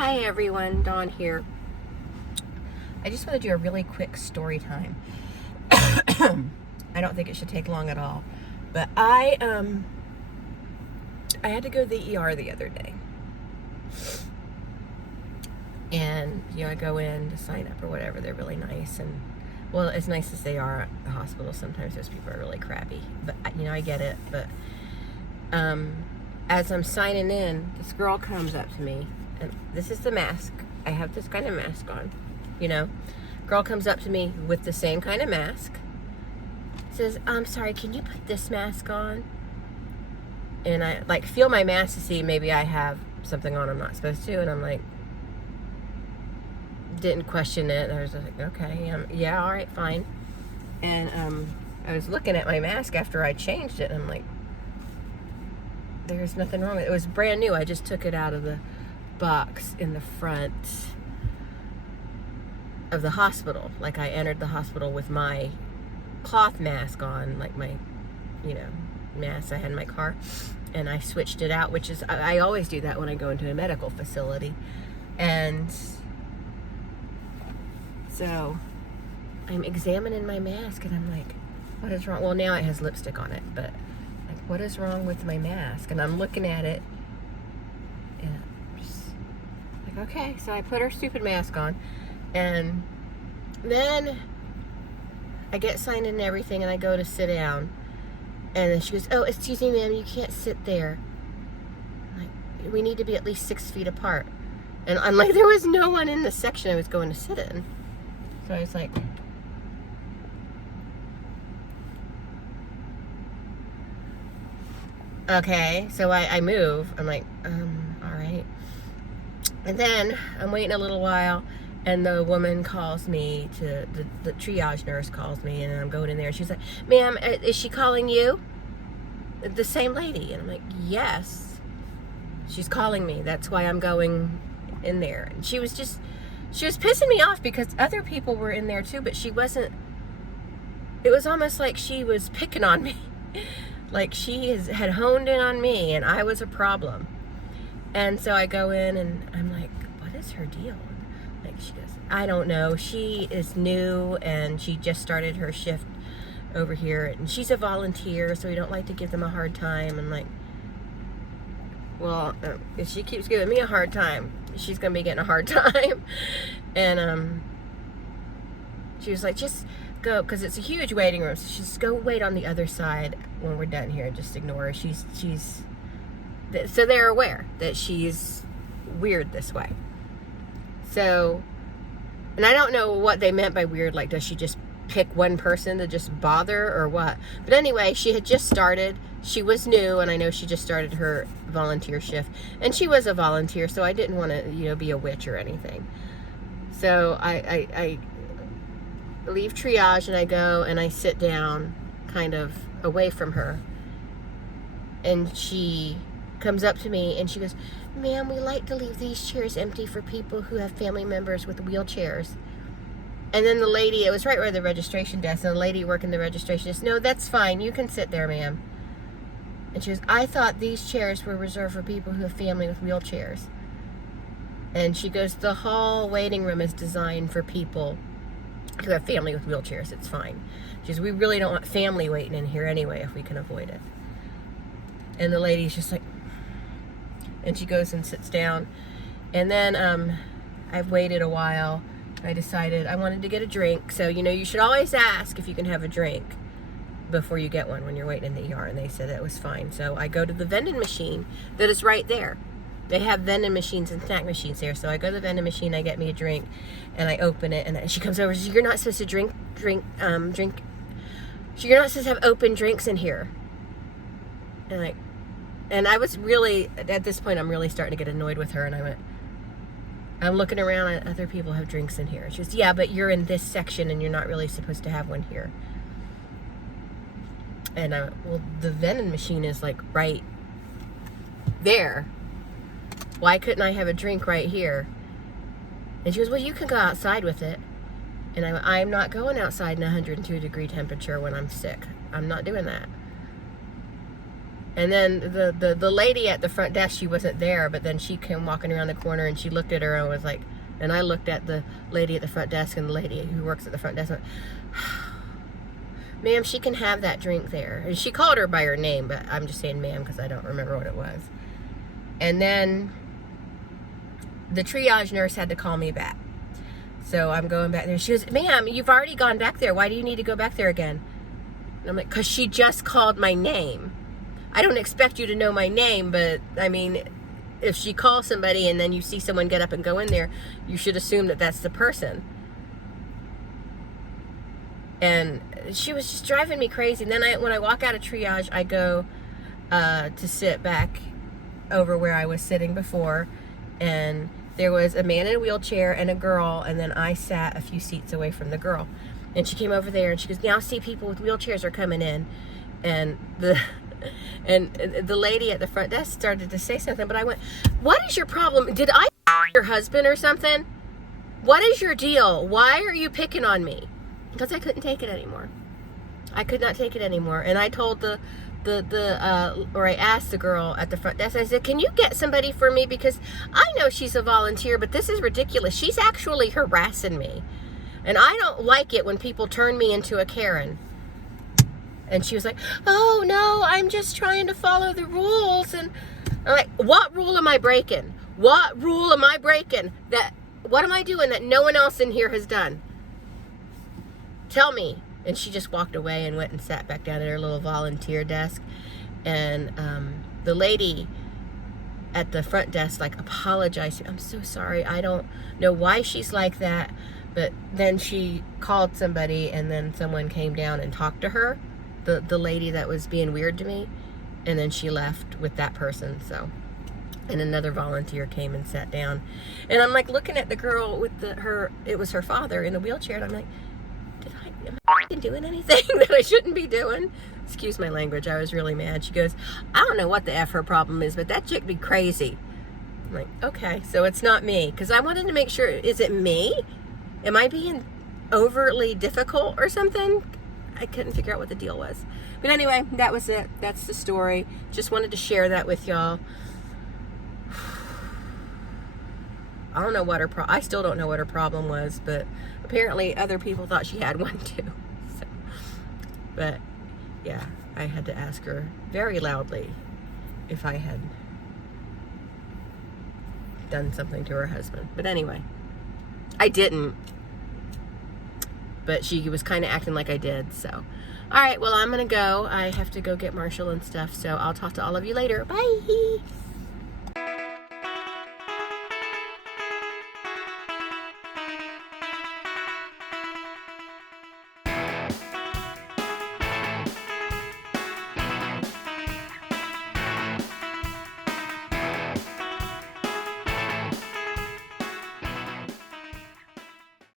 Hi everyone, Dawn here. I just want to do a really quick story time. I don't think it should take long at all, but I had to go to the ER the other day, and I go in to sign up or whatever. They're really nice, and well, as nice as they are at the hospital, sometimes those people are really crappy. But I get it. But as I'm signing in, this girl comes up to me. And this is the mask. I have this kind of mask on, Girl comes up to me with the same kind of mask. Says, I'm sorry, can you put this mask on? And I feel my mask to see maybe I have something on I'm not supposed to. And I'm like, didn't question it. I was just like, okay, yeah, all right, fine. And I was looking at my mask after I changed it. And I'm like, there's nothing wrong with it. It was brand new. I just took it out of the box in the front of the hospital. Like, I entered the hospital with my cloth mask on, like my mask I had in my car, and I switched it out, which is I always do that when I go into a medical facility. And so I'm examining my mask and I'm like, what is wrong? Well, now it has lipstick on it, but like, what is wrong with my mask? And I'm looking at it and okay, so I put her stupid mask on, and then I get signed in and everything, and I go to sit down, and then she goes, oh, excuse me, ma'am, you can't sit there. Like, we need to be at least 6 feet apart. And I'm like, there was no one in the section I was going to sit in. So I was like, okay, so I move. I'm like, all right. And then I'm waiting a little while, and the woman calls me the triage nurse calls me, and I'm going in there, and she's like, ma'am, is she calling you? The same lady. And I'm like, yes, she's calling me. That's why I'm going in there. And she was pissing me off because other people were in there too, but she wasn't. It was almost like she was picking on me. Like she had honed in on me, and I was a problem. And so I go in, and I'm like, what is her deal? Like, she goes, I don't know. She is new, and she just started her shift over here. And she's a volunteer, so we don't like to give them a hard time. I'm like, well, if she keeps giving me a hard time, she's going to be getting a hard time. And she was like, just go, because it's a huge waiting room. So she just go wait on the other side when we're done here. Just ignore her. So they're aware that she's weird this way. So, and I don't know what they meant by weird. Like, does she just pick one person to just bother or what? But anyway, she had just started. She was new, and I know she just started her volunteer shift. And she was a volunteer, so I didn't want to, be a witch or anything. So I leave triage, and I go and I sit down kind of away from her. And she comes up to me and she goes, ma'am, we like to leave these chairs empty for people who have family members with wheelchairs. And then the lady, it was right where the registration desk, and the lady working the registration desk, no, that's fine, you can sit there, ma'am. And she goes, I thought these chairs were reserved for people who have family with wheelchairs. And she goes, the whole waiting room is designed for people who have family with wheelchairs, it's fine. She goes, we really don't want family waiting in here anyway if we can avoid it. And the lady's just like, and she goes and sits down. And then I've waited a while. I decided I wanted to get a drink. So, you should always ask if you can have a drink before you get one when you're waiting in the ER. And they said it was fine. So I go to the vending machine that is right there. They have vending machines and snack machines there. So I go to the vending machine, I get me a drink, and I open it. And she comes over and says, you're not supposed to drink. You're not supposed to have open drinks in here. And I was really, at this point, I'm really starting to get annoyed with her. And I went, I'm looking around at other people have drinks in here. She goes, yeah, but you're in this section and you're not really supposed to have one here. And I went, well, the vending machine is like right there. Why couldn't I have a drink right here? And she goes, well, you can go outside with it. And I went, I'm not going outside in 102-degree temperature when I'm sick. I'm not doing that. And then the lady at the front desk, she wasn't there, but then she came walking around the corner and she looked at her and was like, and I looked at the lady at the front desk, and the lady who works at the front desk went, ma'am, she can have that drink there. And she called her by her name, but I'm just saying ma'am because I don't remember what it was. And then the triage nurse had to call me back. So I'm going back there. She goes, ma'am, you've already gone back there. Why do you need to go back there again? And I'm like, because she just called my name. I don't expect you to know my name, but I mean, if she calls somebody and then you see someone get up and go in there, you should assume that that's the person. And she was just driving me crazy. And then when I walk out of triage, I go to sit back over where I was sitting before, and there was a man in a wheelchair and a girl, and then I sat a few seats away from the girl. And she came over there and she goes, now see, people with wheelchairs are coming in. And the lady at the front desk started to say something, but I went, what is your problem? Did I your husband or something? What is your deal? Why are you picking on me? Because I couldn't take it anymore. I could not take it anymore. And I told or I asked the girl at the front desk, I said, can you get somebody for me? Because I know she's a volunteer, but this is ridiculous. She's actually harassing me. And I don't like it when people turn me into a Karen. And she was like, oh, no, I'm just trying to follow the rules. And I'm like, what rule am I breaking? What rule am I breaking? What am I doing that no one else in here has done? Tell me. And she just walked away and went and sat back down at her little volunteer desk. And the lady at the front desk, like, apologized. I'm so sorry. I don't know why she's like that. But then she called somebody, and then someone came down and talked to her. The lady that was being weird to me, and then she left with that person. So, and another volunteer came and sat down, and I'm like looking at the girl with it was her father in a wheelchair, and I'm like, am I doing anything that I shouldn't be doing? Excuse my language. I was really mad. She goes, I don't know what the F her problem is, but that chick be crazy. I'm like, okay, so it's not me, because I wanted to make sure, is it me? Am I being overtly difficult or something? I couldn't figure out what the deal was. But anyway, that was it. That's the story. Just wanted to share that with y'all. I don't know what I still don't know what her problem was, but apparently other people thought she had one too. So, but yeah, I had to ask her very loudly if I had done something to her husband. But anyway, I didn't. But she was kind of acting like I did, so. All right, well, I'm going to go. I have to go get Marshall and stuff, so I'll talk to all of you later. Bye!